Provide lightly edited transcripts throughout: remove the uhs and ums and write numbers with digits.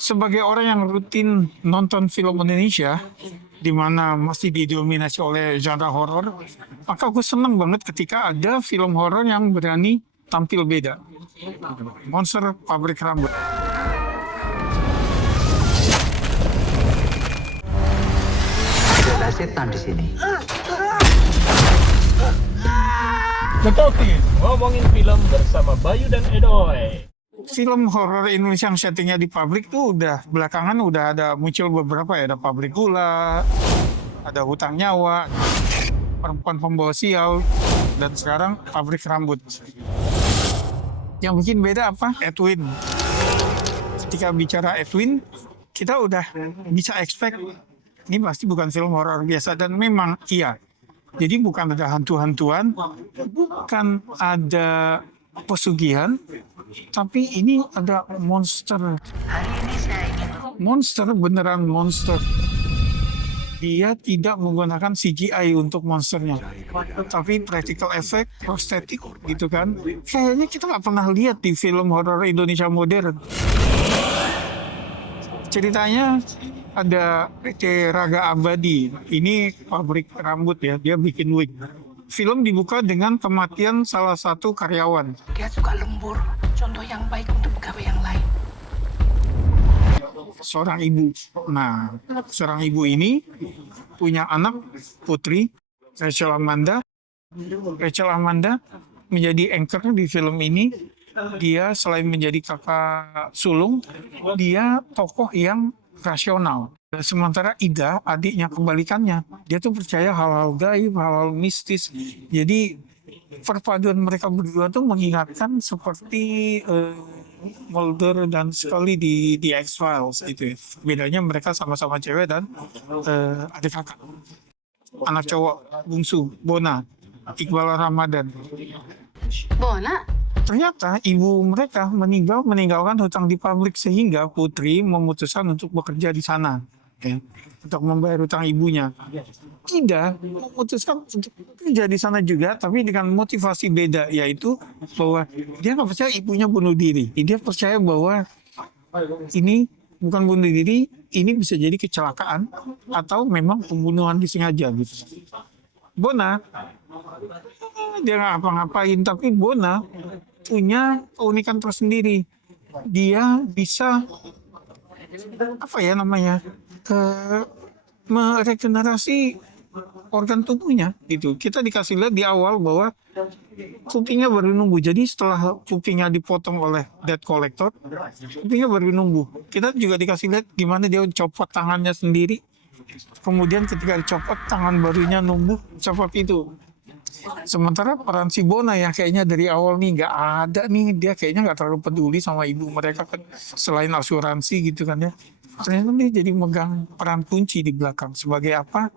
Sebagai orang yang rutin nonton film Indonesia, di mana masih didominasi oleh genre horor, maka aku seneng banget ketika ada film horor yang berani tampil beda. Monster Pabrik Rambut. Tidak ada setan di sini. Betul, ngomongin film bersama Bayu dan Edoy. Film horor Indonesia yang settingnya di pabrik tuh udah belakangan udah ada muncul beberapa ya, ada Pabrik Gula, ada Hutang Nyawa, Perempuan Pembawa Sial, dan sekarang Pabrik Rambut. Yang bikin beda apa? Edwin. Ketika bicara Edwin, kita udah bisa expect ini pasti bukan film horor biasa, dan memang iya. Jadi bukan ada hantu-hantuan, bukan ada pesugihan, tapi ini ada monster. Monster, beneran monster. Dia tidak menggunakan CGI untuk monsternya, tapi practical effect, prostetik gitu kan. Kayaknya kita nggak pernah lihat di film horor Indonesia modern. Ceritanya ada PT Raga Abadi. Ini pabrik rambut ya, dia bikin wig. Film dibuka dengan kematian salah satu karyawan. Dia suka lembur, contoh yang baik untuk pegawai yang lain. Seorang ibu. Nah, seorang ibu ini punya anak putri, Rachel Amanda. Rachel Amanda menjadi anchor di film ini. Dia selain menjadi kakak sulung, dia tokoh yang rasional. Sementara Ida, adiknya kebalikannya. Dia tuh percaya hal-hal gaib, hal-hal mistis. Jadi perpaduan mereka berdua tuh mengingatkan seperti Mulder dan Scully di X-Files gitu ya. Bedanya mereka sama-sama cewek dan adik kakak. Anak cowok bungsu, Bona, Iqbal Ramadan. Bona, Ternyata ibu mereka meninggalkan hutang di pabrik sehingga Putri memutuskan untuk bekerja di sana, ya, untuk membayar hutang ibunya. Ida memutuskan untuk bekerja di sana juga, tapi dengan motivasi beda, yaitu bahwa dia nggak percaya ibunya bunuh diri. Dia percaya bahwa ini bukan bunuh diri, ini bisa jadi kecelakaan atau memang pembunuhan disengaja gitu. Bona, dia nggak apa-ngapain, tapi Bona punya keunikan tersendiri. Dia bisa apa ya namanya, meregenerasi organ tubuhnya gitu. Kita dikasih lihat di awal bahwa kupingnya baru numbuh. Jadi setelah kupingnya dipotong oleh debt collector, kupingnya baru numbuh. Kita juga dikasih lihat gimana dia copot tangannya sendiri. Kemudian ketika dicopot, tangan barunya numbuh seperti itu. Sementara peran si Bona ya kayaknya dari awal nih nggak ada nih, dia kayaknya nggak terlalu peduli sama ibu mereka kan, selain asuransi gitu kan ya. Ternyata dia jadi megang peran kunci di belakang. Sebagai apa?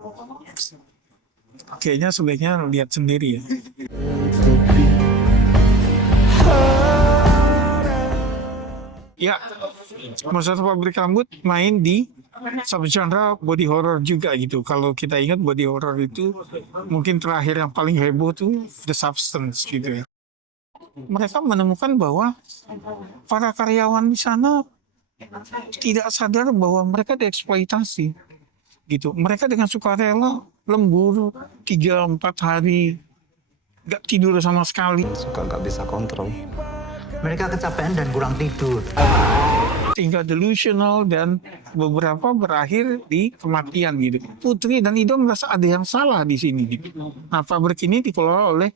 Kayaknya sebaiknya lihat sendiri ya. Ya, Monster Pabrik Rambut main di subgenre body horror juga gitu. Kalau kita ingat body horror itu mungkin terakhir yang paling heboh tuh The Substance gitu ya. Mereka menemukan bahwa para karyawan di sana tidak sadar bahwa mereka dieksploitasi gitu. Mereka dengan sukarela lembur 3-4 hari, gak tidur sama sekali. Suka nggak bisa kontrol. Mereka kecapean dan kurang tidur. Sehingga delusional dan beberapa berakhir di kematian gitu. Putri dan Ido merasa ada yang salah di sini gitu. Nah, pabrik ini dikelola oleh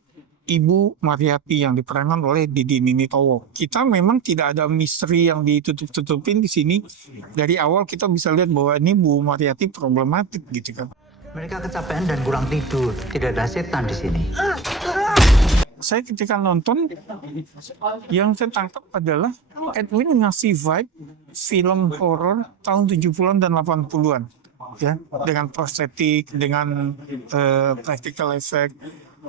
Ibu Mariati yang diperankan oleh Didi Ninitowo. Kita memang tidak ada misteri yang ditutup-tutupin di sini. Dari awal kita bisa lihat bahwa ini Bu Mariati problematik gitu kan. Mereka kecapean dan kurang tidur. Tidak ada setan di sini. Saya ketika nonton, yang saya tangkap adalah Edwin ngasih vibe film horor tahun 70-an dan 80-an. Ya, dengan prostetik, dengan practical effect,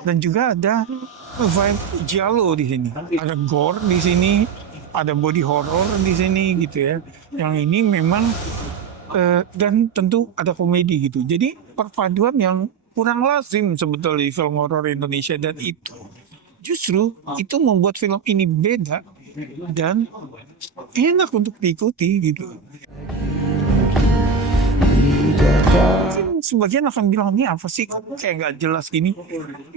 dan juga ada vibe giallo di sini. Ada gore di sini, ada body horror di sini gitu ya. Yang ini memang dan tentu ada komedi gitu. Jadi perpaduan yang kurang lazim sebetulnya di film horor Indonesia, dan itu justru itu membuat film ini beda dan enak untuk diikuti gitu. Mungkin sebagian akan bilang ini apa sih kok kayak nggak jelas gini.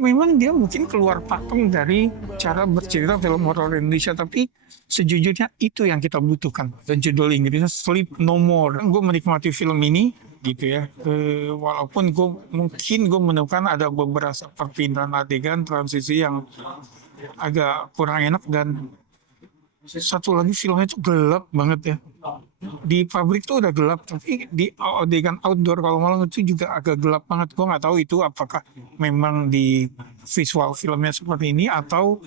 Memang dia mungkin keluar pakem dari cara bercerita film horor Indonesia, tapi sejujurnya itu yang kita butuhkan. Dan judul Inggrisnya Sleep No More. Gue menikmati film ini gitu ya. Walaupun gue menemukan ada beberapa perpindahan adegan transisi yang agak kurang enak, dan satu lagi filmnya itu gelap banget ya. Di pabrik tuh udah gelap, tapi di adegan outdoor kalau malam itu juga agak gelap banget. Gue nggak tahu itu apakah memang di visual filmnya seperti ini atau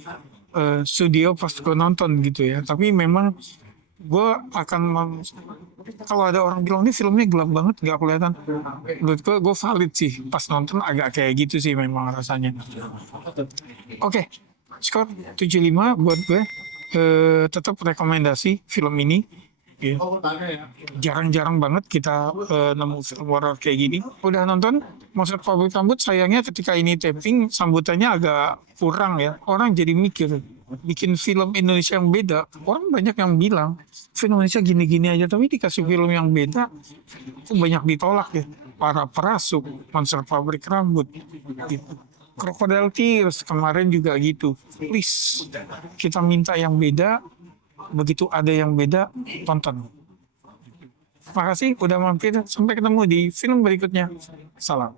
studio pas gue nonton gitu ya. Tapi memang gue akan kalau ada orang bilang ini filmnya gelap banget nggak kelihatan, menurut gue valid sih. Pas nonton agak kayak gitu sih memang rasanya. Oke, skor 75 buat gue. Tetap rekomendasi film ini. Ya. Jarang-jarang banget kita nemu film horor kayak gini. Udah nonton Monster Pabrik Rambut, sayangnya ketika ini taping sambutannya agak kurang ya. Orang jadi mikir bikin film Indonesia yang beda. Orang banyak yang bilang film Indonesia gini-gini aja, tapi dikasih film yang beda itu banyak ditolak ya. Para Perasuk, Monster Pabrik Rambut gitu. Crocodile Tears kemarin juga gitu. Please, kita minta yang beda. Begitu ada yang beda, tonton. Makasih udah mampir. Sampai ketemu di film berikutnya. Salam.